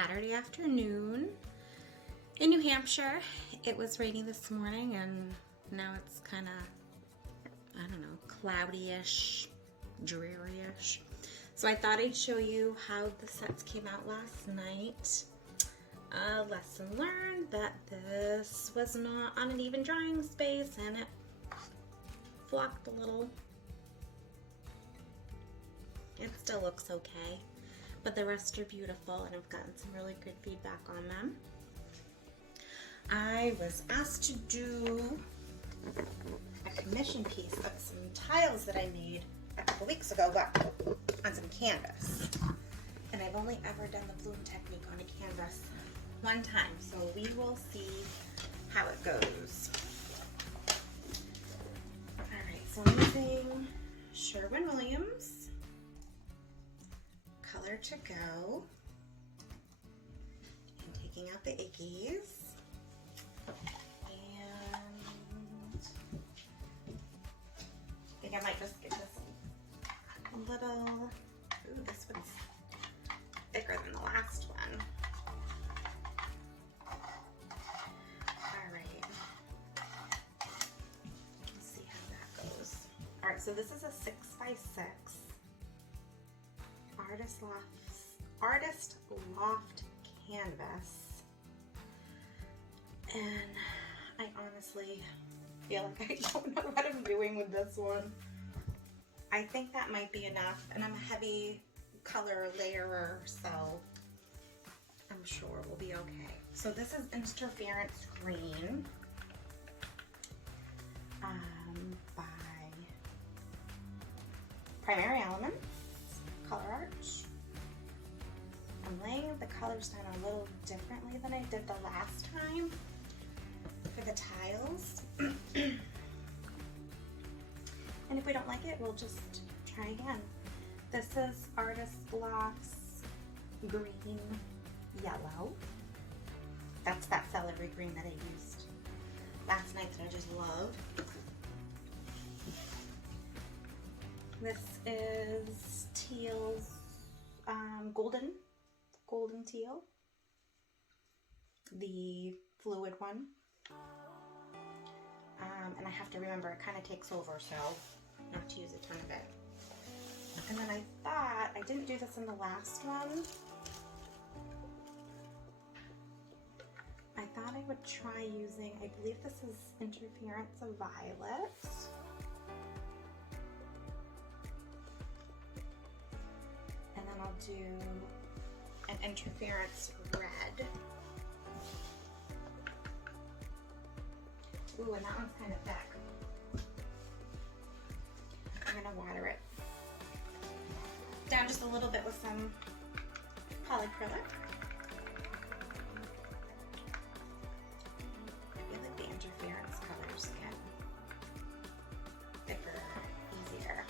Saturday afternoon in New Hampshire. It was raining this morning and now it's kind of, I don't know, cloudy-ish, dreary-ish. So I thought I'd show you how the sets came out last night. Lesson learned that this was not on an even drying space and it flocked a little. It still looks okay, but the rest are beautiful and I've gotten some really good feedback on them. I was asked to do a commission piece of some tiles that I made a couple weeks ago, but on some canvas. And I've only ever done the bloom technique on a canvas one time, so we will see how it goes. Alright, so I'm using Sherwin-Williams Color to Go and taking out the ickies. And I think I might just get this a little, ooh, this one's thicker than the last one. Alright, let's see how that goes. Alright, so this is a 6x6 Artist Loft canvas, and I honestly feel like I don't know what I'm doing with this one. I think that might be enough, and I'm a heavy color layerer, so I'm sure we'll be okay. So this is Interference Green by Primary Elements Color Arch. I'm laying the colors down a little differently than I did the last time for the tiles. And if we don't like it, we'll just try again. This is Artist Loft's Green Yellow. That's that celery green that I used last night that I just love. This is Teal's golden teal, the fluid one. And I have to remember it kind of takes over, so not to use a ton of it. And then I thought, I didn't do this in the last one. I thought I would try using, I believe this is Interference of Violet. And then I'll do an Interference Red. Ooh, and that one's kind of thick. I'm gonna water it down just a little bit with some polyacrylic. I feel like the interference colors get thicker, easier.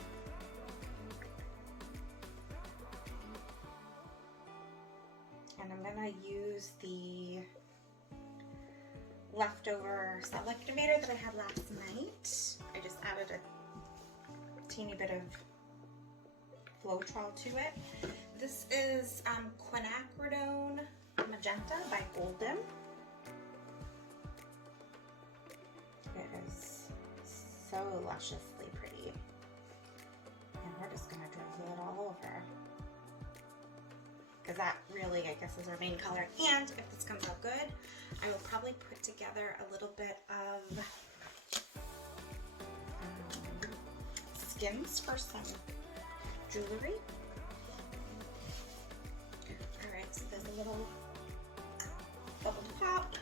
And I'm gonna use the leftover cell activator that I had last night. I just added a teeny bit of Floetrol to it. This is Quinacridone Magenta by Golden. It is so lusciously pretty. And we're just gonna drizzle it all over, because that really, I guess, is our main color. And if this comes out good, I will probably put together a little bit of skins for some jewelry. Alright, so there's a little bubble to pop.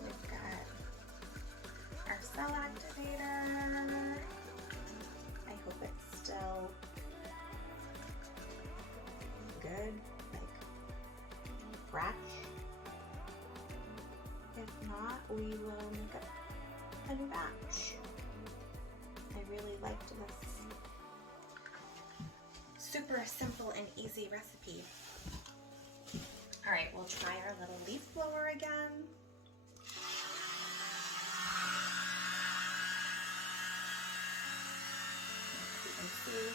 We've got our cell activator. I hope it's still good, like fresh. If not, we will make up a new batch. I really liked this super simple and easy recipe. All right, we'll try our little leaf blower again. You can see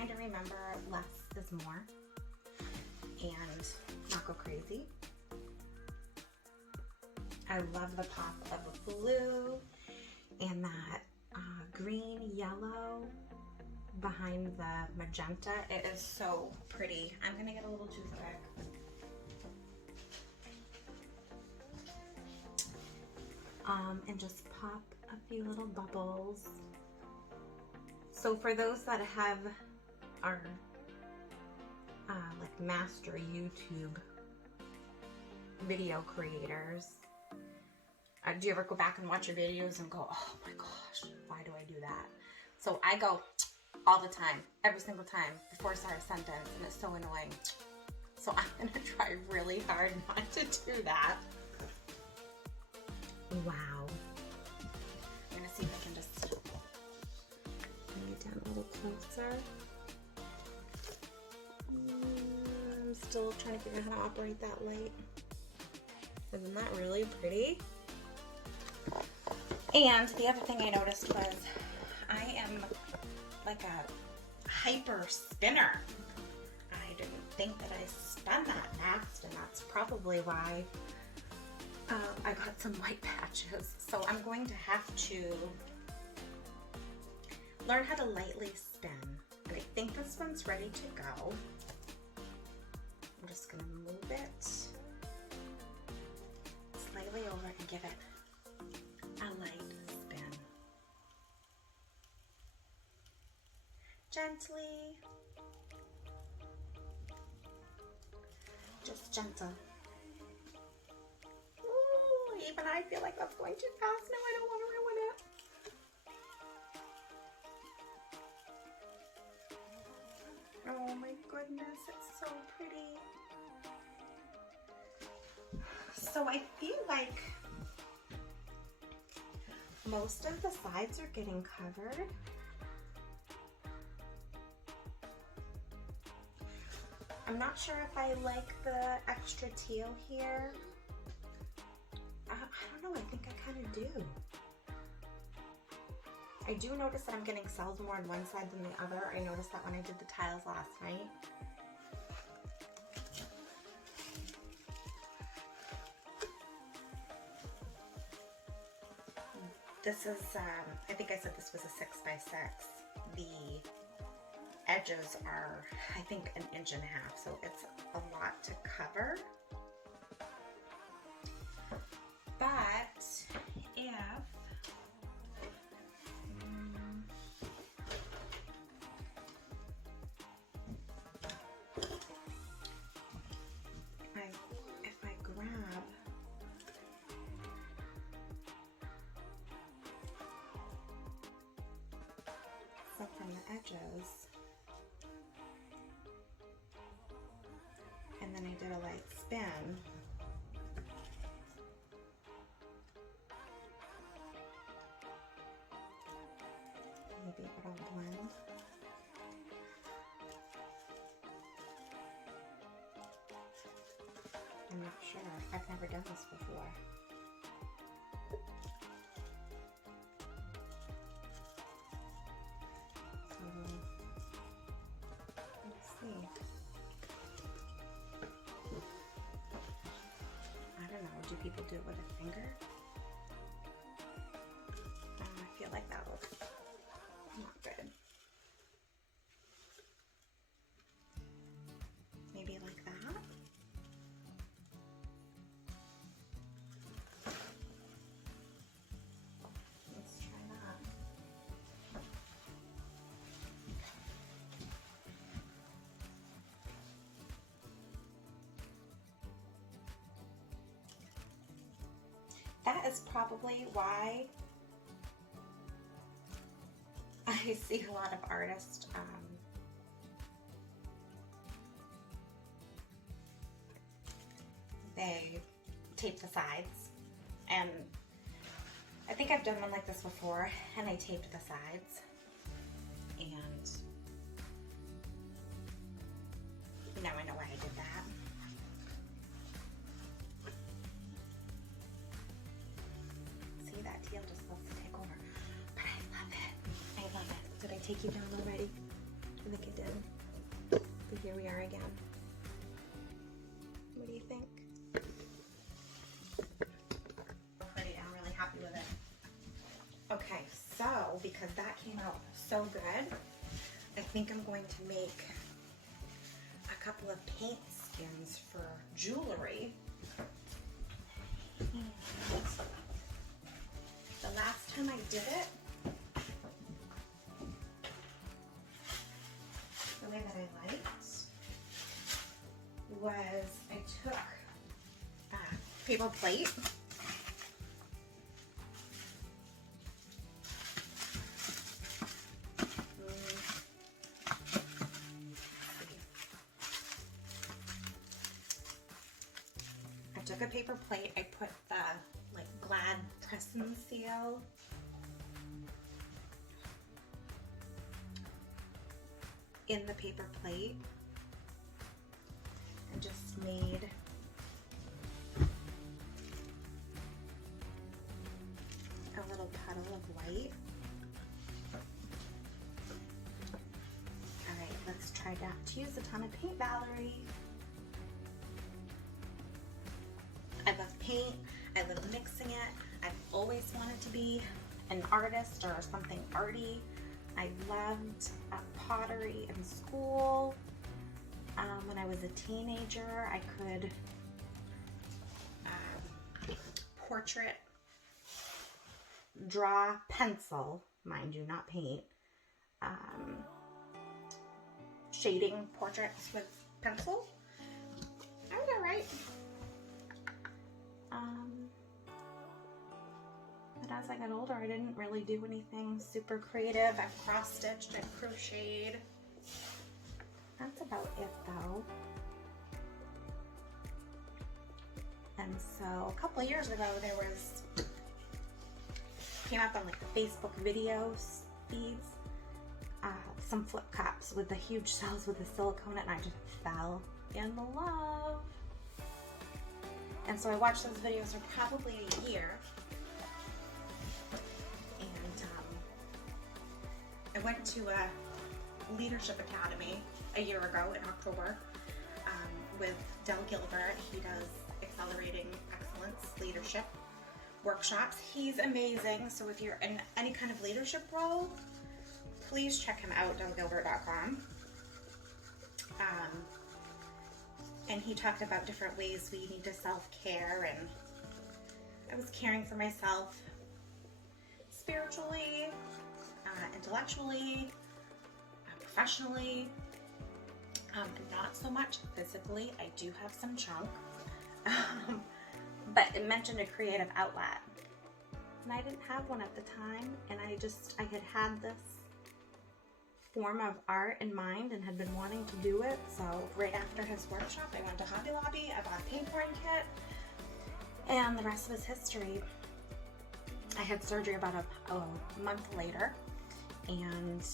trying to remember less is more and not go crazy. I love the pop of the blue and that green yellow behind the magenta. It is so pretty. I'm gonna get a little toothpick. And just pop a few little bubbles. So for those that are like master YouTube video creators, do you ever go back and watch your videos and go, oh my gosh, why do I do that? So I go all the time, every single time before I start a sentence, and it's so annoying. So I'm gonna try really hard not to do that. Wow. I'm gonna see if I can just bring it down a little closer. I'm still trying to figure out how to operate that light. Isn't that really pretty? And the other thing I noticed was I am like a hyper spinner. I didn't think that I spun that fast, and that's probably why I got some white patches. So I'm going to have to learn how to lightly spin. And I think this one's ready to go. I'm just gonna move it slightly over and give it a light spin. Gently. Just gentle. Even I feel like that's going too fast. No, I don't want to ruin it. Oh my goodness, it's so pretty. So I feel like most of the sides are getting covered. I'm not sure if I like the extra teal here. I don't know, I think I kind of do. I do notice that I'm getting cells more on one side than the other. I noticed that when I did the tiles last night. This is, I think I said this was a 6x6. The edges are, I think, 1.5 inches, so it's a lot to cover. But if I grab some from the edges, and then I did a light spin, maybe it'll blend. I'm not sure. I've never done this before. So, let's see. I don't know. Do people do it with a finger? I feel like that looks not good. Maybe like that. Let's try that. That is probably why I see a lot of artists they tape the sides, and I think I've done one like this before, and I taped the sides, and now I know why I did that. See, that teal just loves to take over, but I love it. I love it. Did I take you down already? I think I did. because that came out so good. I think I'm going to make a couple of paint skins for jewelry. The last time I did it, the way that I liked was I took a paper plate, a paper plate, I put the like Glad press and seal in the paper plate and just made a little puddle of white. Alright, let's try not to use a ton of paint, Valerie. I love paint, I love mixing it. I've always wanted to be an artist or something arty. I loved pottery in school. When I was a teenager, I could portrait, draw, pencil, mind you, not paint, shading portraits with pencil. I was alright. But as I got older, I didn't really do anything super creative. I've cross-stitched and crocheted. That's about it though. And so a couple of years ago, there was, came up on like the Facebook videos feeds, some flip cups with the huge cells with the silicone, and I just fell in love. And so I watched those videos for probably a year. And I went to a leadership academy a year ago in October with Del Gilbert. He does accelerating excellence leadership workshops. He's amazing. So if you're in any kind of leadership role, please check him out, delgilbert.com. And he talked about different ways we need to self-care, and I was caring for myself spiritually, intellectually, professionally, not so much physically. I do have some chunk, but it mentioned a creative outlet, and I didn't have one at the time, and I had this form of art in mind and had been wanting to do it. So right after his workshop, I went to Hobby Lobby, I bought a paint pouring kit, and the rest was history. I had surgery about a month later, and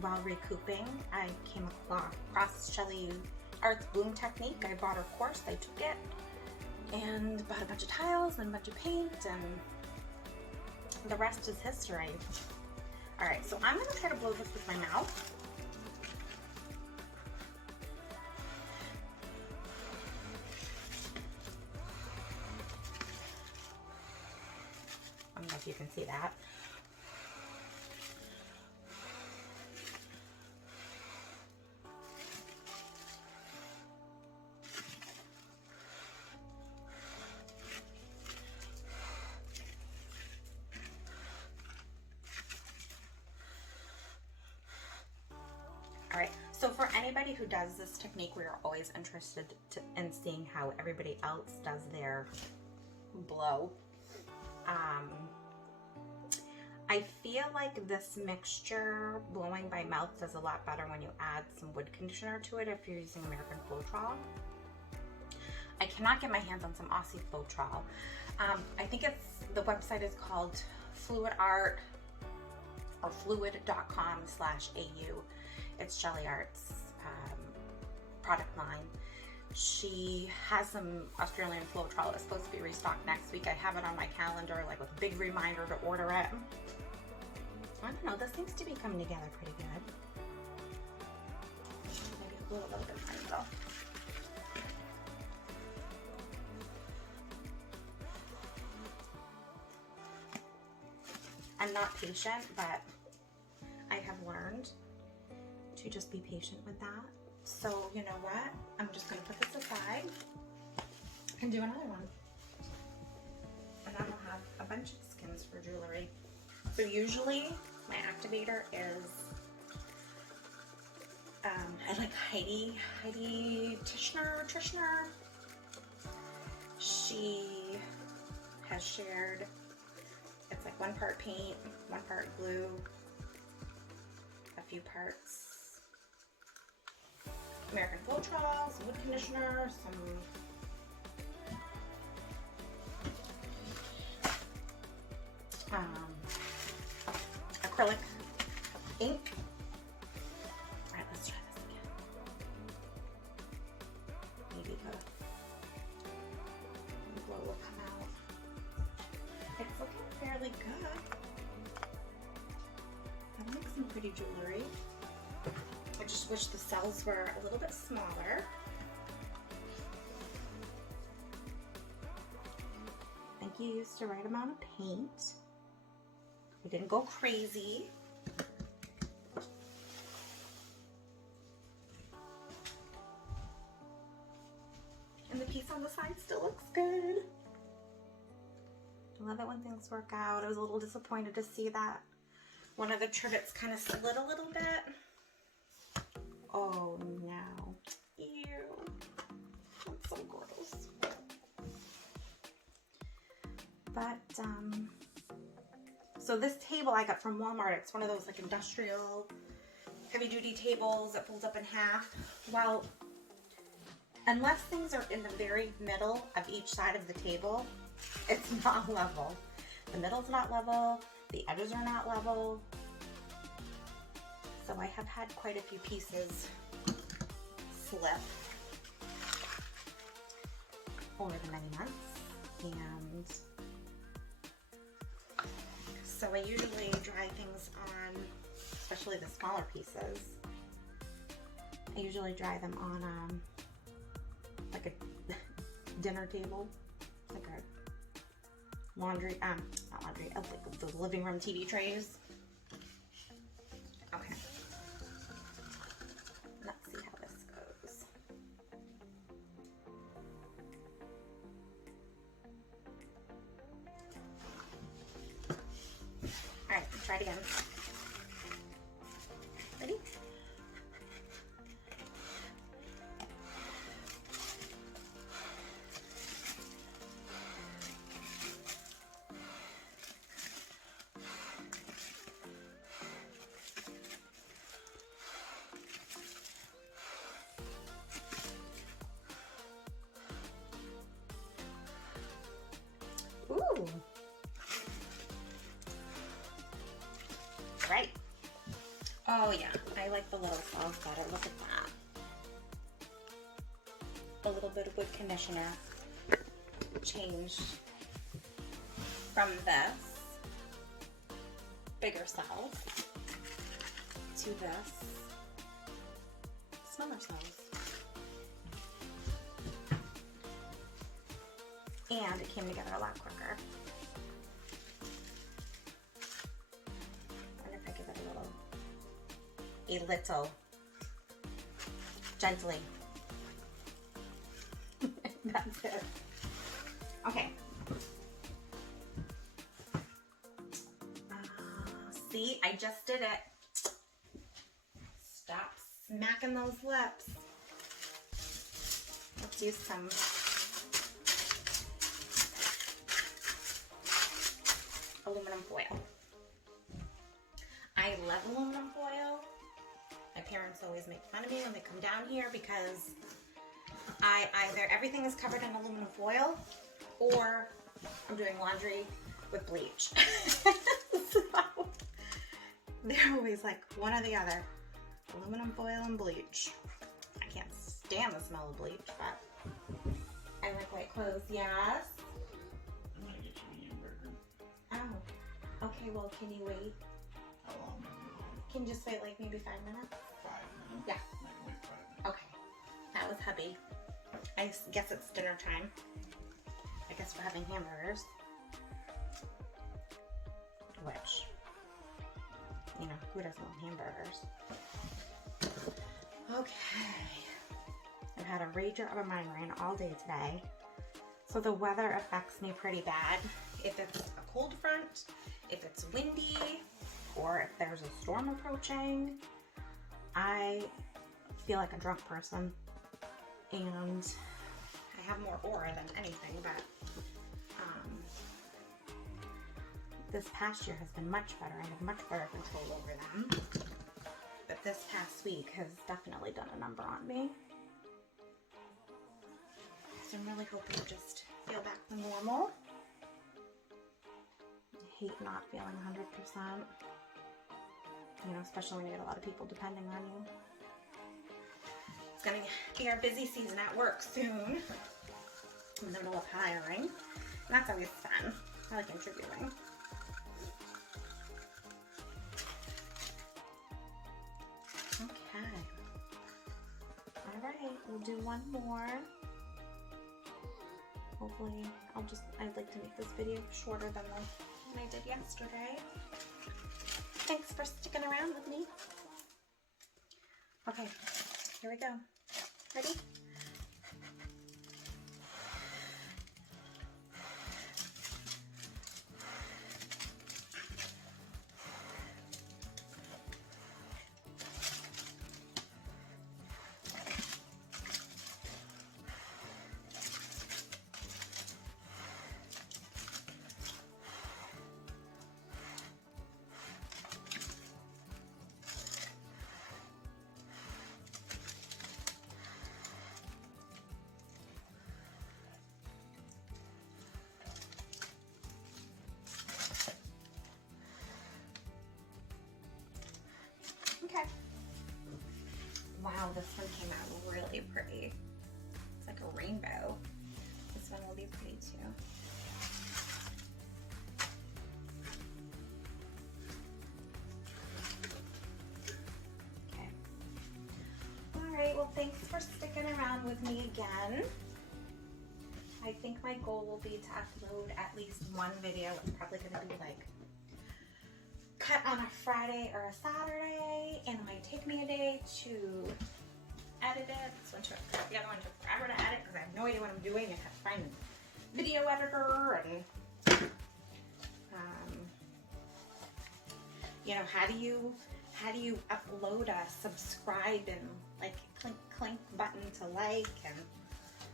while recouping, I came across Shelly Art's bloom technique. I bought her course, I took it, and bought a bunch of tiles and a bunch of paint, and the rest is history. Alright, so I'm going to try to blow this with my mouth. I don't know if you can see that. Alright, so for anybody who does this technique, we are always interested in seeing how everybody else does their blow. I feel like this mixture, blowing by mouth, does a lot better when you add some wood conditioner to it if you're using American Floetrol. I cannot get my hands on some Aussie Floetrol. I think the website is called Fluid Art or fluid.com/au. It's Shelly Art's product line. She has some Australian Floetrol. It's supposed to be restocked next week. I have it on my calendar, like with a big reminder to order it. I don't know, this seems to be coming together pretty good. Maybe a little bit different though. I'm not patient, but just be patient with that. So you know what? I'm just gonna put this aside and do another one. And then I'll have a bunch of skins for jewelry. So usually my activator is, I like Heidi Trishner. She has shared, it's like 1 part paint, 1 part glue, a few parts American Floetrol, some wood conditioner, some acrylic ink. All right, let's try this again. Maybe the glow will come out. It's looking fairly good. I like some pretty jewelry. I just wish the cells were a little bit smaller. I think you used the right amount of paint. We didn't go crazy. And the piece on the side still looks good. I love it when things work out. I was a little disappointed to see that one of the trivets kind of slid a little bit. Oh no. Ew. That's so gross. But, so this table I got from Walmart. It's one of those like industrial heavy duty tables that folds up in half. Well, unless things are in the very middle of each side of the table, it's not level. The middle's not level, the edges are not level. So I have had quite a few pieces slip over the many months. And so I usually dry things on, especially the smaller pieces, I usually dry them on like a dinner table, like a laundry, not laundry, like the living room TV trays. Okay. Let's see how this goes. All right, try it again. Ready? Ooh. Right. Oh yeah, I like the little cells better. Look at that. A little bit of wood conditioner changed from this bigger cells to this smaller cells. And it came together a lot quicker. I wonder if I give it a little, gently. That's it. Okay. See, I just did it. Stop smacking those lips. Let's use some aluminum foil. I love aluminum foil. My parents always make fun of me when they come down here because either everything is covered in aluminum foil or I'm doing laundry with bleach. So they're always like one or the other. Aluminum foil and bleach. I can't stand the smell of bleach, but I like white clothes, yes. I'm gonna get you a hamburger. Oh, okay, well, can you wait? How long? Can you just wait like maybe 5 minutes? 5 minutes? Yeah. I can wait 5 minutes. Okay. That was hubby. I guess it's dinner time. I guess we're having hamburgers. Which, you know, who doesn't love hamburgers? Okay. I've had a rager of a migraine all day today. So the weather affects me pretty bad. If it's a cold front, if it's windy, or if there's a storm approaching, I feel like a drunk person. And I have more aura than anything, but this past year has been much better. I have much better control over them. But this past week has definitely done a number on me. So I'm really hoping to just feel back to normal. I hate not feeling 100%. You know, especially when you get a lot of people depending on you. It's going to be our busy season at work soon. In the middle of hiring. And that's always fun. I like interviewing. Okay. Alright, we'll do one more. Hopefully, I'd like to make this video shorter than the one I did yesterday. Thanks for sticking around with me. Okay, here we go. Ready? Okay. Wow, this one came out really pretty. It's like a rainbow. This one will be pretty too. Okay. Alright, well thanks for sticking around with me again. I think my goal will be to upload at least one video. It's probably going to be like cut on a Friday or a Saturday, and it might take me a day to edit it. This one the other one took forever to edit because I have no idea what I'm doing. I have to find a video editor and you know, how do you upload a subscribe and like clink button to like, and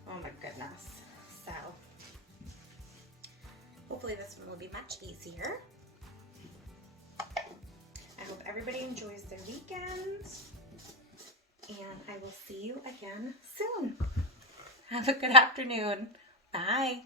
oh my goodness. So hopefully this one will be much easier. I hope everybody enjoys their weekend, and I will see you again soon. Have a good afternoon. Bye.